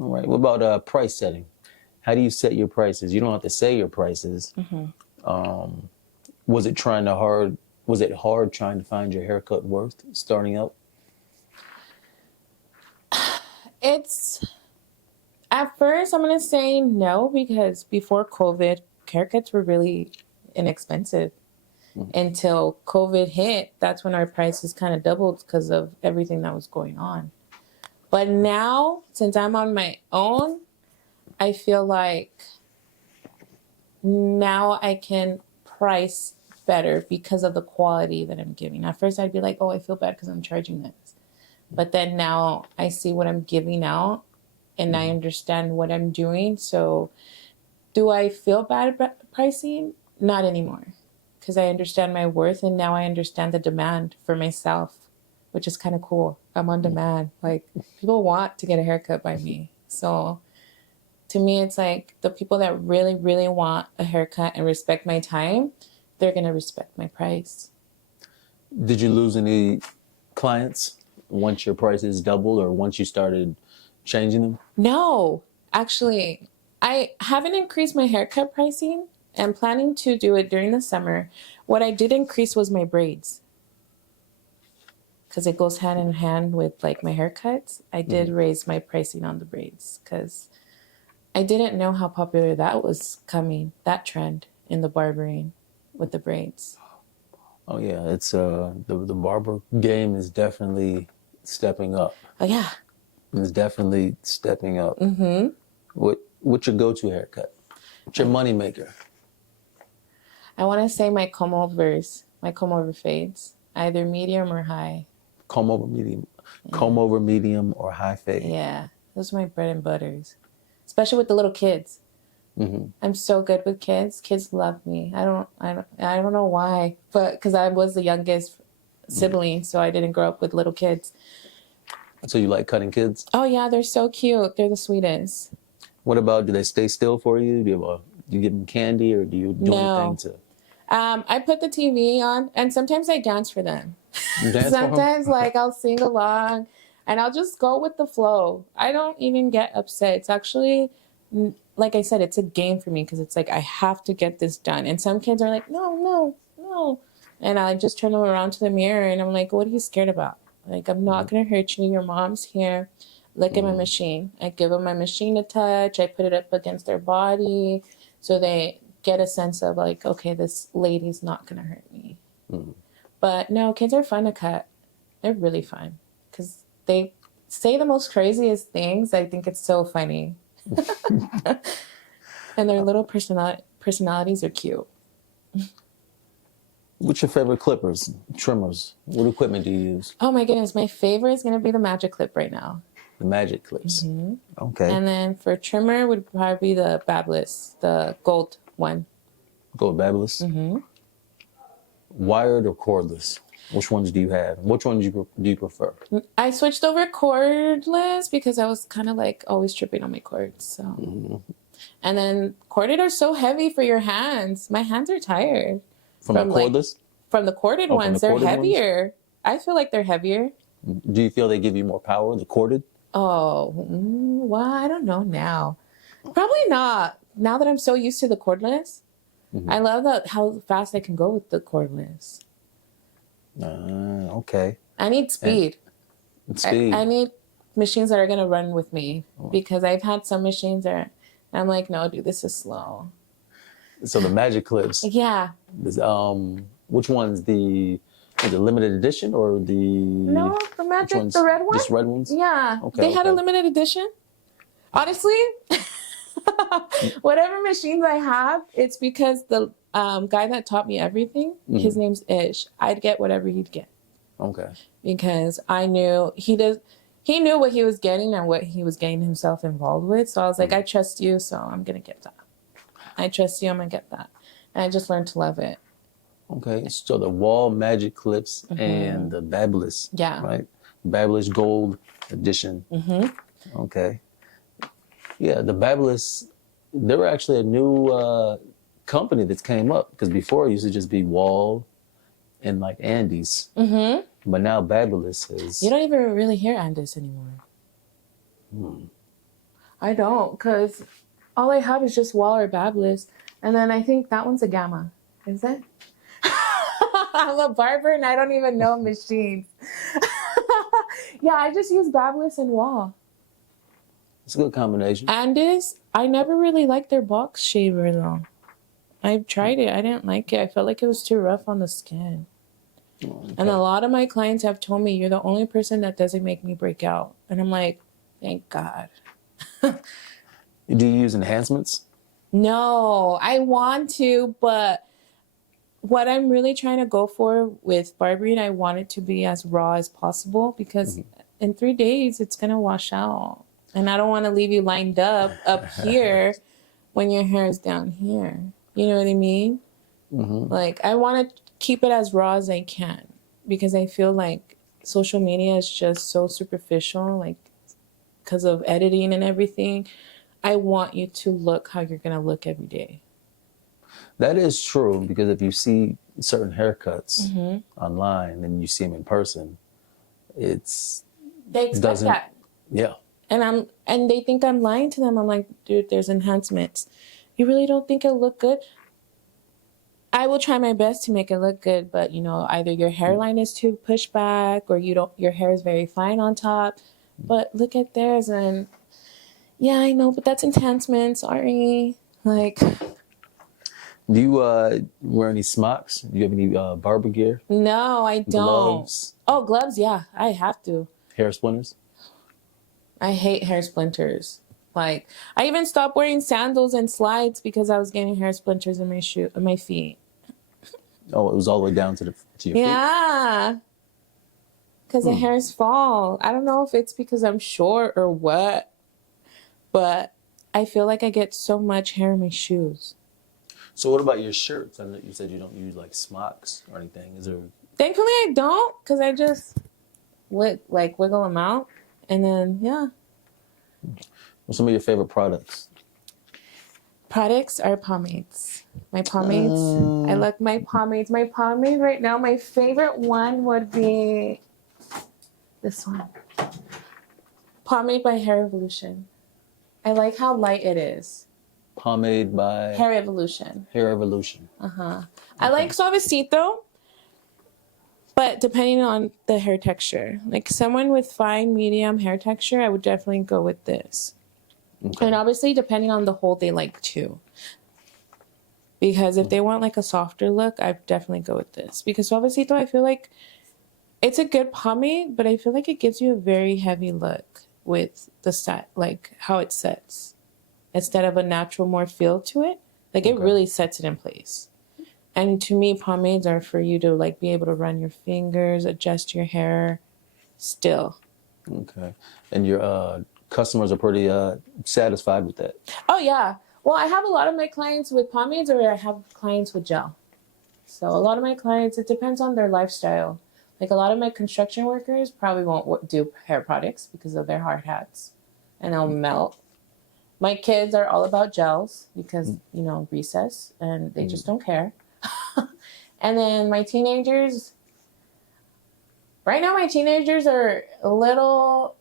All right. What about price setting? How do you set your prices? You don't have to say your prices. Um, was it trying to hard? Was it hard trying to find your haircut worth starting out? It's at first I'm gonna say no because before COVID, haircuts were really inexpensive. Until COVID hit, that's when our prices kind of doubled because of everything that was going on. But now, since I'm on my own, I feel like now I can price better because of the quality that I'm giving. At first, I'd be like, oh, I feel bad because I'm charging this. But then now I see what I'm giving out and I understand what I'm doing. So do I feel bad about pricing? Not anymore. Because I understand my worth and now I understand the demand for myself, which is kind of cool. I'm on demand. Like, people want to get a haircut by me. So to me, it's like the people that really, really want a haircut and respect my time, they're going to respect my price. Did you lose any clients once your prices doubled or once you started changing them? No, actually, I haven't increased my haircut pricing. I'm planning to do it during the summer. What I did increase was my braids. Because it goes hand in hand with like my haircuts. I did raise my pricing on the braids because I didn't know how popular that was coming, that trend in the barbering with the braids. Oh yeah, it's the barber game is definitely stepping up. Oh yeah. It's definitely stepping up. What's your go-to haircut? What's your money maker? I want to say my comb over fades, either medium or high. Comb over medium, Yeah. comb over medium or high fade. Yeah, those are my bread and butters, especially with the little kids. I'm so good with kids. Kids love me. I don't know why, but because I was the youngest sibling, so I didn't grow up with little kids. So you like cutting kids? Oh yeah, they're so cute. They're the sweetest. What about, do they stay still for you? Do you give them candy or do you do anything to I put the TV on, and sometimes I dance for them. dance for them? Sometimes, like, I'll sing along, and I'll just go with the flow. I don't even get upset. It's actually, like I said, it's a game for me because it's like I have to get this done. And some kids are like, no, no, no. And I just turn them around to the mirror, and I'm like, what are you scared about? Like, I'm not going to hurt you. Your mom's here. Look at my machine. I give them my machine to touch. I put it up against their body so they get a sense of like, okay, this lady's not going to hurt me. But no, kids are fun to cut. They're really fun because they say the most craziest things. I think it's so funny. And their little personalities are cute. What's your favorite clippers, trimmers? What equipment do you use? Oh my goodness, my favorite is going to be the Magic Clip right now. The Magic Clips. Okay. And then for trimmer would probably be the Babyliss, the gold one. Gold Babyliss? Wired or cordless? Which ones do you have? Which ones do you prefer? I switched over cordless because I was kind of like always tripping on my cords. So, and then corded are so heavy for your hands. My hands are tired. From the cordless? From the corded ones, they're heavier. I feel like they're heavier. Do you feel they give you more power, the corded? Oh, well, I don't know now. Probably not. Now that I'm so used to the cordless, I love how fast I can go with the cordless. Okay. I need speed. Speed. I need machines that are going to run with me because I've had some machines that I'm like, no, dude, this is slow. So the Magic Clips. Yeah. Which one's the limited edition or the... No, the Magic, the red one? Just red ones? Yeah. Okay, they had a limited edition. Honestly, whatever machines I have, it's because the guy that taught me everything, his name's Ish. I'd get whatever he'd get. Okay. Because I knew he knew what he was getting and what he was getting himself involved with. So I was like, I trust you, so I'm going to get that. I trust you, I'm going to get that. And I just learned to love it. Okay, so the wall Magic Clips and the Babyliss. Yeah. Right? Babyliss Gold Edition. Okay. Yeah, the Babyliss, they were actually a new company that's came up because before it used to just be Wall and like Andes. But now Babyliss is... You don't even really hear Andes anymore. I don't, because all I have is just Wall or Babyliss. And then I think that one's a Gamma. Is it? I'm a barber and I don't even know machines. Yeah, I just use Babyliss and Wall. It's a good combination. Andis, I never really liked their box shaver though. I've tried it. I didn't like it. I felt like it was too rough on the skin. Okay. And a lot of my clients have told me, you're the only person that doesn't make me break out. And I'm like, thank God. Do you use enhancements? No, I want to, but what I'm really trying to go for with barbering, I want it to be as raw as possible because in 3 days it's going to wash out. And I don't want to leave you lined up here when your hair is down here. You know what I mean? Like, I want to keep it as raw as I can because I feel like social media is just so superficial, like, because of editing and everything. I want you to look how you're going to look every day. That is true, because if you see certain haircuts online and you see them in person, They expect that. Yeah. And they think I'm lying to them. I'm like, dude, there's enhancements. You really don't think it'll look good? I will try my best to make it look good, but you know, either your hairline is too pushed back or your hair is very fine on top. But look at theirs and yeah, I know, but that's enhancement. Sorry. Like, Do you wear any smocks? Do you have any barber gear? no, I don't. Gloves? Oh, gloves, yeah, I have to. Hair splinters? I hate hair splinters. Like, I even stopped wearing sandals and slides because I was getting hair splinters in my feet. Oh, it was all the way down to your feet? Yeah. Because the hairs fall. I don't know if it's because I'm short or what, but I feel like I get so much hair in my shoes. So what about your shirts? I know you said you don't use like smocks or anything. Is there... Thankfully, I don't, because I just wiggle them out. And then, yeah. What's some of your favorite products? Products are pomades. My pomades. I like my pomades. My pomade right now, my favorite one would be this one. Pomade by Hair Revolution. I like how light it is. Pomade by... Hair Revolution. Hair Revolution. I like Suavecito, but depending on the hair texture. Like someone with fine, medium hair texture, I would definitely go with this. Okay. And obviously, depending on the hold they like too. Because if they want like a softer look, I'd definitely go with this. Because Suavecito, I feel like it's a good pomade, but I feel like it gives you a very heavy look with the set, like how it sets. Instead of a natural more feel to it, like it really sets it in place. And to me, pomades are for you to like be able to run your fingers, adjust your hair still. Okay. And your customers are pretty satisfied with that? Oh, yeah. Well, I have a lot of my clients with pomades or I have clients with gel. So a lot of my clients, it depends on their lifestyle. Like a lot of my construction workers probably won't do hair products because of their hard hats and they'll melt. My kids are all about gels because, you know, recess and they just don't care. And then my teenagers, right now my teenagers are a little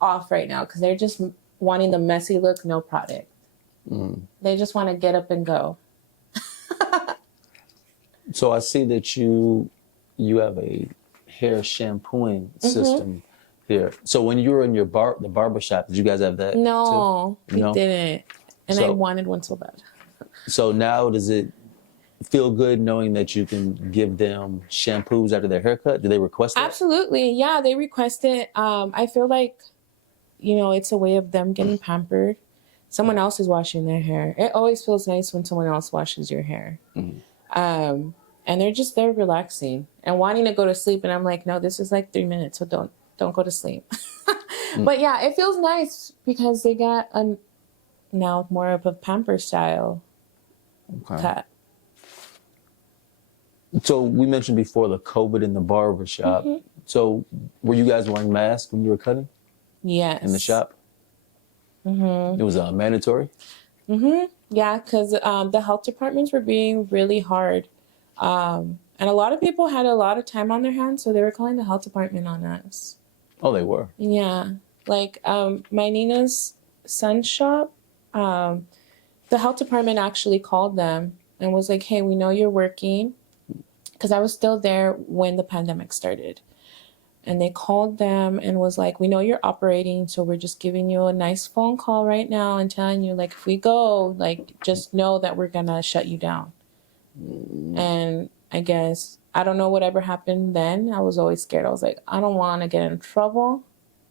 off right now because they're just wanting the messy look, no product. They just want to get up and go. So I see that you have a hair shampooing system here. So when you were in the barber shop, did you guys have that? No, too? we No? didn't. And I wanted one so bad. So now does it feel good knowing that you can give them shampoos after their haircut? Do they request that? Absolutely. Yeah, they request it. I feel like, you know, it's a way of them getting pampered. Someone else is washing their hair. It always feels nice when someone else washes your hair. And they're relaxing and wanting to go to sleep. And I'm like, no, this is like 3 minutes, so don't go to sleep. But yeah, it feels nice because they got now more of a pamper style cut. So we mentioned before the COVID in the barber shop. So were you guys wearing masks when you were cutting? Yes. In the shop? It was mandatory? Yeah, because the health departments were being really hard. And a lot of people had a lot of time on their hands, so they were calling the health department on us. Oh, they were? Yeah. Like, my Nina's son's shop, the health department actually called them and was like, hey, we know you're working, because I was still there when the pandemic started. And they called them and was like, we know you're operating, so we're just giving you a nice phone call right now and telling you, like, if we go, like, just know that we're gonna shut you down. And I guess, I don't know whatever happened then. I was always scared. I was like, I don't want to get in trouble.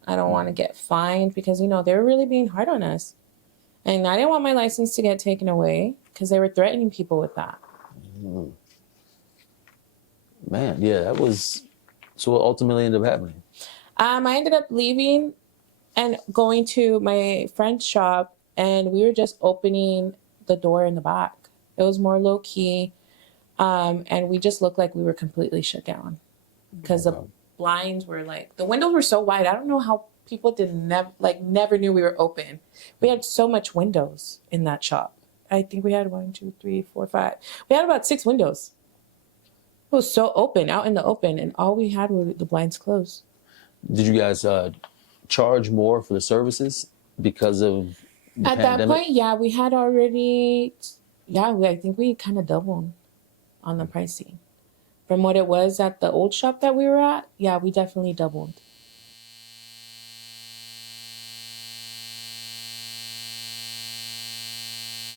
I don't want to get fined, because, you know, they were really being hard on us. And I didn't want my license to get taken away because they were threatening people with that. Man, yeah, that was... So what ultimately ended up happening? I ended up leaving and going to my friend's shop, and we were just opening the door in the back. It was more low key, and we just looked like we were completely shut down because the blinds were like, the windows were so wide. I don't know how people never knew we were open. We had so much windows in that shop. I think we had 1, 2, 3, 4, 5. We had about 6 windows. It was so open, out in the open, and all we had were the blinds closed. Did you guys charge more for the services because of the At pandemic? that point, yeah, we had already, I think we kind of doubled on the pricing. From what it was at the old shop that we were at, yeah, we definitely doubled.